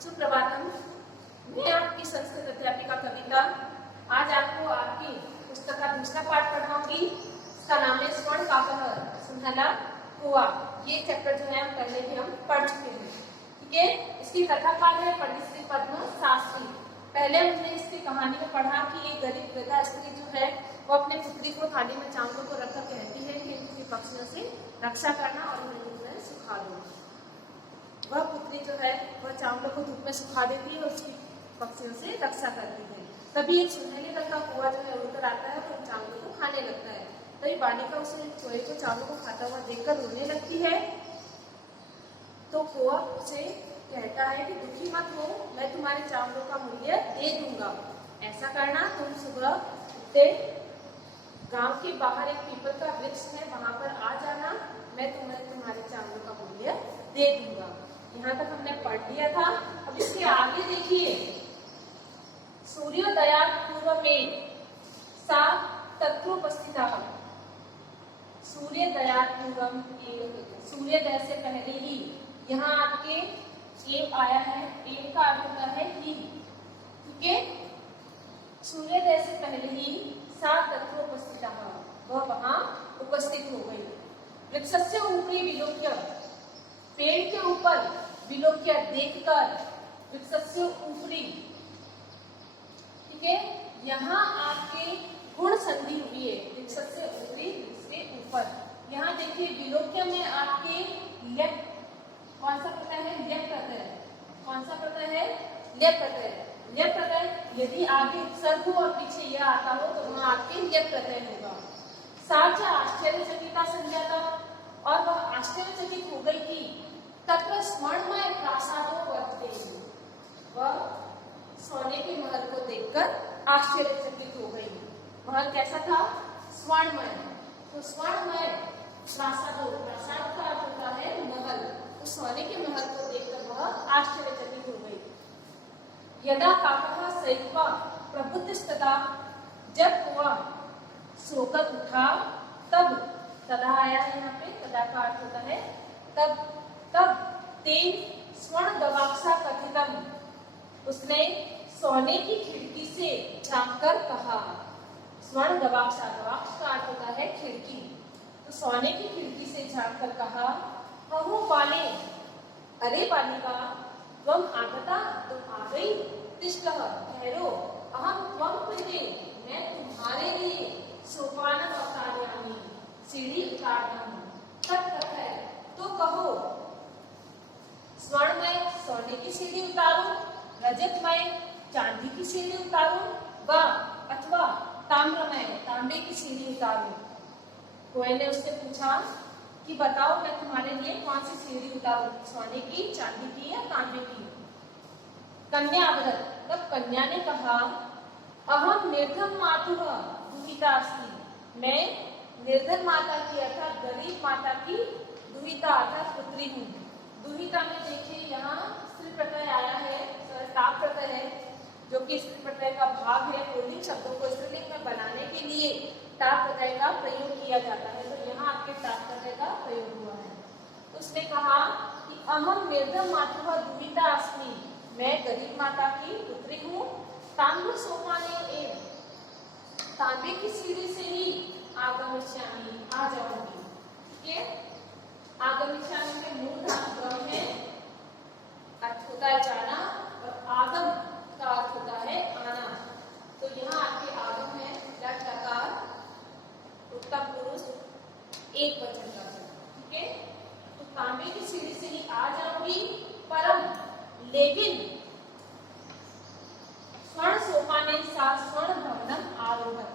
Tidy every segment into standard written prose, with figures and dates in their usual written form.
सुप्रभातम। मैं आपकी संस्कृत अध्यापिका कविता आज आपको आपकी पुस्तक का दूसरा पाठ पढ़ाऊंगी। इसका नाम है स्वर्ण काकः सुनहला कुआं। ये चैप्टर जो है पहले भी हम पढ़ चुके हैं। ठीक है, इसकी कथाकार है पंडित श्री पद्म शास्त्री। पहले हमने इसकी कहानी में पढ़ा कि एक गरीब वृद्धा स्त्री जो है वो अपने पुत्री को थाली में चावलों को रखकर कहती है कि इनकी पक्षियों से रक्षा करना और उन्हें सुखा दो। वह पुत्री जो है वह चावलों को धूप में सुखा देती है और उसकी पक्षियों से रक्षा करती है। तभी एक सुनहले रंग का कुआं जो है उड़कर आता है और उन चावलों को खाने लगता है। तभी बालिका उसे चोहे को चावलों को खाता हुआ देखकर रोने लगती है। तो कुआं उसे कहता है कि दुखी मत हो, मैं तुम्हारे चावलों का मूल्य दे दूंगा। ऐसा करना, तुम सुबह उठते गांव के बाहर एक पीपल का वृक्ष है, वहां पर आ जाना, मैं तुम्हें तुम्हारे चावलों का मूल्य दे दूंगा। यहाँ तक हमने पढ़ लिया था। अब इसके आगे देखिए, सूर्योदयात् पूर्वमेव सा तत्रोपस्थिता। सूर्योदयात् पूर्वम, सूर्योदय से पहले ही, यहाँ आपके एव आया है, एव का अर्थ होता है ही। ठीक है, सूर्योदय से पहले ही सा तत्रोपस्थिता, वह वहां उपस्थित हो गई। वृक्षस्य ऊपरी विलोक्य, पेड़ के ऊपर विलोक्य देखकर, वृक्षस्य ऊपरी। ठीक है, यहाँ आपके गुण संधि हुई है, वृक्षस्य ऊपरी, वृक्ष के ऊपर। यहाँ देखिए विलोक्य में आपके लेफ्ट कौन सा प्रत्यय है? लेफ्ट प्रत्यय। कौन सा प्रत्यय है? लेफ्ट प्रत्यय। लेफ्ट प्रत्यय यदि आगे उपसर्ग हो और पीछे यह आता हो तो वहां आपके लेफ्ट प्रत्यय होगा। साच आश्चर्यचकिता संजाता, और वह आश्चर्यचकित हो गई कि तत्र स्वर्णमय प्रासादो वर्तते, वह सोने के महल को देखकर आश्चर्यचकित हो गई। महल कैसा था? स्वर्णमय। तो स्वर्णमय प्रासादो, प्रासाद का अर्थ होता है महल, तो सोने के महल को देखकर वह आश्चर्यचकित हो गई। यदा काकः सैत्वा प्रबुद्धस्तदा, जब कुआं सोकर उठा तब, तदा आया है यहाँ पे, तदा का अर्थ होता है तब। तब तेन स्वर्ण गवाक्षा कथितम, उसने सोने की खिड़की से झांककर कहा। स्वर्ण गवाक्षा, गवाक्ष का अर्थ होता है खिड़की, तो सोने की खिड़की से झांककर कहा, अहो बाले, अरे बालिका, त्वम आगता, तुम आ गई, तिष्ठः, ठहरो, अहम त्वं कृते, मैं तुम्हारे लिए सोपानम् अवतारयामि, सीढ़ी उतारता हूँ। तत्कथय, तो कहो, स्वर्णमय सोने की सीढ़ी उतारूं, रजतमय चांदी की सीढ़ी उतारूं, व अथवा ताम्रमय तांबे की सीढ़ी उतारूं। कोयल ने उससे पूछा कि बताओ मैं तुम्हारे लिए कौन सी सीढ़ी उतारूं, सोने की, चांदी की या तांबे की? कन्या अवदत्, तब कन्या ने कहा, अहम निर्धन मातुः दुहिता अस्मि, मैं निर्धन माता की अर्थात गरीब माता की दुहिता अर्थात पुत्री हूँ। दुहिता में देखिए यहाँ स्त्री प्रत्यय आया है, ताप प्रत्यय है, जो कि स्त्री प्रत्यय का भाग है। पुल्लिंग शब्दों को स्त्रीलिंग में बनाने के लिए ताप प्रत्यय का प्रयोग किया जाता है, तो यहाँ आपके ताप प्रत्यय का प्रयोग हुआ है। तो उसने कहा कि अहम निर्धन मातुः दुहिता अस्मि, मैं गरीब माता की पुत्री हूँ। ताम्र सोपाने एव, तांबे की सीढ़ी से ही आगमिष्यामि, आ जाऊंगी। ठीक है, आगमिष्यामि में मूल धातु गम है, अर्थ होता है जाना, और आगम का अर्थ होता है आना। तो यहाँ आपके आगम है लट लकार उत्तम पुरुष एक वचन का। ठीक है, तो तांबे की सीढ़ी से ही आ जाऊंगी, परम लेकिन स्वर्ण सोपाने सा स्वर्ण भवनम आरोहत,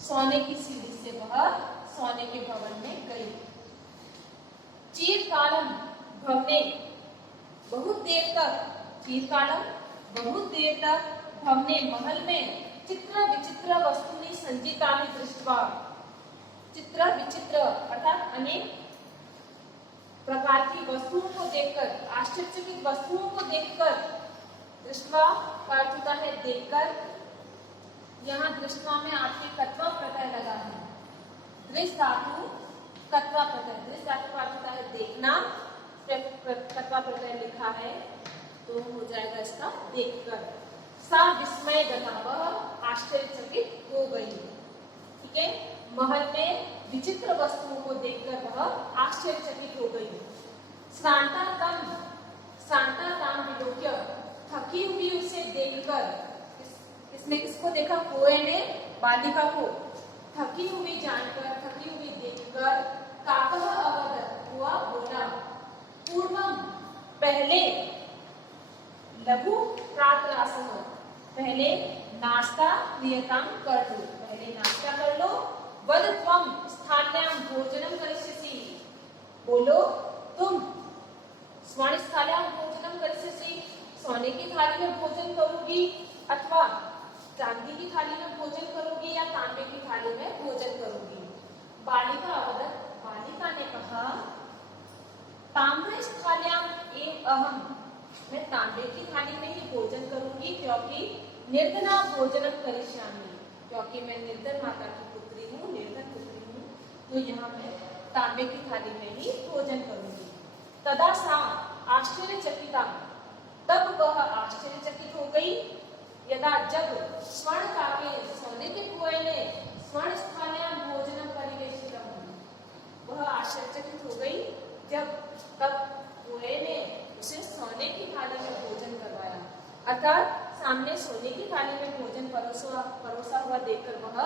सोने की सीढ़ी से वह सोने के भवन में गई। चिरकालम भवने, बहुत देर तक, चिरकालम बहुत देर तक, भवने महल में, चित्र विचित्र वस्तुनि संचितानि दृष्ट्वा, चित्र विचित्र अर्थात अनेक प्रकार की वस्तुओं को देखकर, आश्चर्यचकित वस्तुओं को देखकर, दृष्ट्वा का अर्थ होता है देखकर। यहाँ दृष्ट्वा में आपके कत्वा प्रत्यय लगा है, दृश्य धातु कत्वा प्रत्यय, दृश्य धातु का अर्थ होता है देखना, कत्वा प्रत्यय लिखा है। तो हो जाएगा इसका देखकर। सा विस्मय गता, वह आश्चर्यचकित हो गई। ठीक है, महल में विचित्र वस्तुओं को देखकर वह आश्चर्यचकित हो गई। श्रांताराम विलोक्य, थकी हुई उसे देखकर, इसने किसको देखा? कोए ने बालिका को थकी हुई जानकर, थकी हुई देखकर, काकः अवदत्, हुआ बोला, पूर्वम, पहले, लघु प्रातरासः, पहले नाश्ता क्रियताम कर लो, पहले नाश्ता कर लो। वद त्वम स्थाल्याम भोजनम करिष्यसि, बोलो तुम स्वर्णस्थाल्याम भोजनम करिष्यसि, सोने की थाली में भोजन करोगी अथवा चांदी की थाली में भोजन करोगी या तांबे की थाली में भोजन करोगी। बालिका अवदत्, बालिका ने कहा, ताम्रस्थाल्याम एव अहम, मैं तांबे की थाली में ही भोजन करूंगी, क्योंकि निर्धना भोजनम करिष्यामि, क्योंकि मैं निर्धन माता की पुत्री हूँ, निर्धन पुत्री हूँ, तो यहाँ मैं तांबे की थाली में ही भोजन करूंगी। तदा सा आश्चर्यचकिता, तब वह आश्चर्यचकित हो गई। यदा, जब, स्वर्ण काव्य, सोने के कुएं ने स्वर्ण स्थाल्याम भोजनम परिवेशितम, वह आश्चर्यचकित हो गई जब तब कुएं ने उसे सोने की थाली में भोजन करवाया, अर्थात सामने सोने की थाली में भोजन परोसा हुआ देखकर वह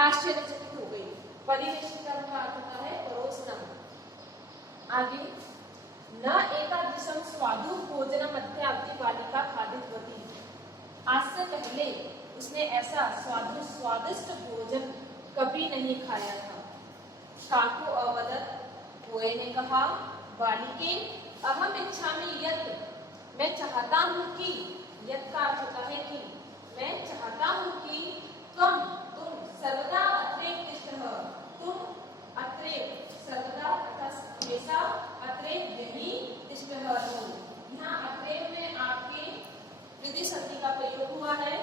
आश्चर्यचकित हो गई। परिवेशितम का अर्थ होता है परोसना। आगे, न एकादृशम स्वादु भोजनम अद्यापि बालिका खादितवती, आज से पहले उसने ऐसा स्वादिष्ट भोजन कभी नहीं खाया था। काको अवदत्, कोए ने कहा, बालिके अहम इच्छामि यत्, मैं चाहता हूँ कि, यत् का अर्थ होता है कि, मैं चाहता हूँ कि तुम सर्वदा अत्रे तिष्ठः, तुम अत्रे सर्वदा अर्थात हमेशा अत्रे यही तिष्ठः हो। यहाँ अत्रे में आपके विधि संधि का प्रयोग हुआ है।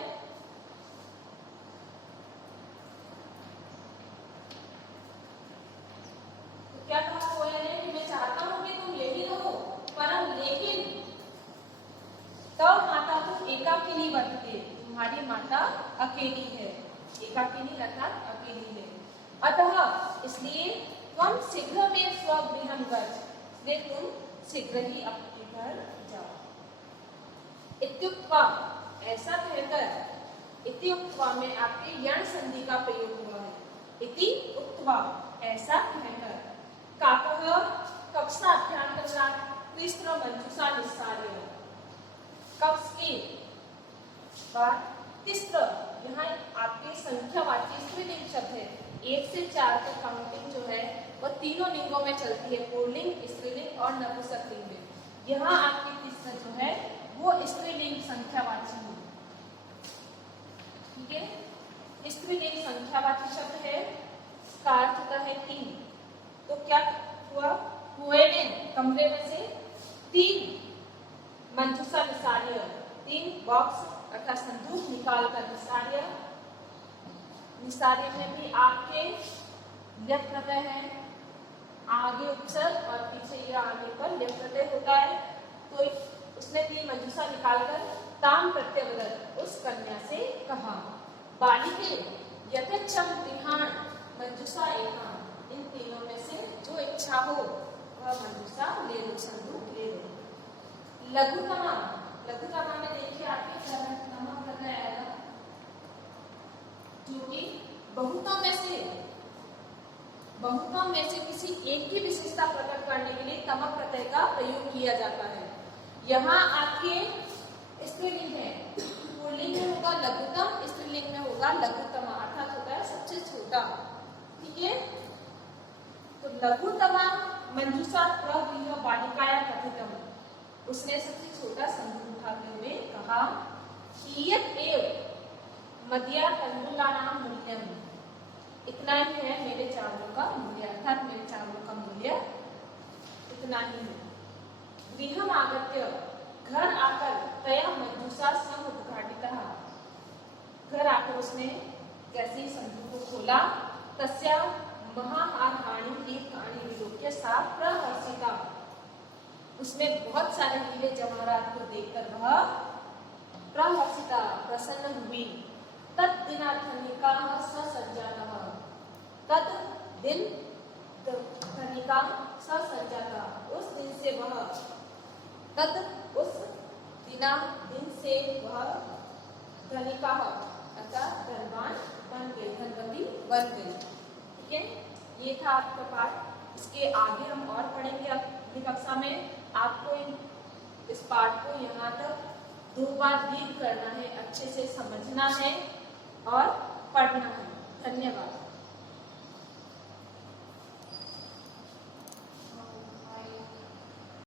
तो क्या कहा हुआ है कि मैं चाहता हूं कि तुम यही रहो, परम लेकिन तब माता तुम एकाकिनी वर्तते, तुम्हारी माता अकेली है, एकाकिनी अर्थात अकेली है। अतः इसलिए तुम शीघ्र में स्वगृहं गच्छ, इसलिए तुम शीघ्र ही अपने घर जाओ। इत्युक्त्वा, ऐसा कहकर, इत्युक्त्वा में आपके यण संधि का प्रयोग हुआ है। इति उक्त्वा, ऐसा कहकर, काकः कक्षाभ्यंतरात् तिस्र मंजूषा निस्सार्य, कक्ष के बाद तिस्र, यहाँ आपके संख्यावाची स्त्रीलिंग शब्द है। 1 से 4 तक काउंटिंग जो है वह तीनों लिंगों में चलती है, पुल्लिंग, स्त्रीलिंग और नपुंसकलिंग में। यहाँ आपकी तिस्र जो है वो स्त्रीलिंग संख्यावाची है। ठीक है, स्त्रीलिंग संख्यावाची शब्द है, का अर्थ होता है 3। तो क्या हुआ? कुएं ने, कमरे में से 3 मंजूषा निसार्य, 3 बॉक्स अर्थात संदूक निकाल कर, निसार्य में भी आपके यत् प्रत्यय है, आगे उपसर्ग और पीछे यह आने पर यत् प्रत्यय होता है। तो उसने 3 मंजूषा निकालकर ताम प्रत्यवदत्, उस कन्या से कहा, बालिके यथेच्छं गृहाण मंजूषा एकाम, इन तीनों में से जो इच्छा हो वह मंजूषा ले लो, संदूक ले लो। लघुतमा, लघुतमा में देखिए आपके तमा प्रत्यय आएगा, जो कि बहुतों में से किसी एक की विशेषता प्रकट करने के लिए तमक प्रत्यय का प्रयोग किया जाता है। यहाँ आपके स्त्रीलिंग है, पुल्लिंग में होगा लघुतम, स्त्रीलिंग में होगा लघुतमा, अर्थात होता है सबसे छोटा। ठीक है, तो लघुतमा मंजूषा प्रगृह्य बालिकाया कथितम, उसने सबसे छोटा संदूक उठाते हुए कहा, कियत् एव मदिया तण्डुलानां मूल्यम, इतना ही है मेरे चावलों का मूल्य, अर्थात मेरे चावलों का मूल्य इतना ही है। गृहम आगत्य, घर आकर, तया मंजूषा समुद्घाटितः, घर आकर उसने जैसे ही संदूक को खोला, तस्या महाहारहाणि दीर्घाणि विलोक्य सा प्रहर्षिता, उसमें बहुत सारे हीरे जवाहरात को देखकर वह प्रहसिता प्रसन्न हुई। तद दिनाधनिका ससज्जातः, तद दिन धनिका ससज्जाता, उस दिन से वह, तद उस दिन से वह धनिका अर्थात धनवान बन गई, धनवती बन गई। ठीक है, ये था आपका पाठ। इसके आगे हम और पढ़ेंगे अगली कक्षा में। आपको इस पाठ को यहाँ तक 2 बार रीड करना है, अच्छे से समझना है और पढ़ना है। धन्यवाद।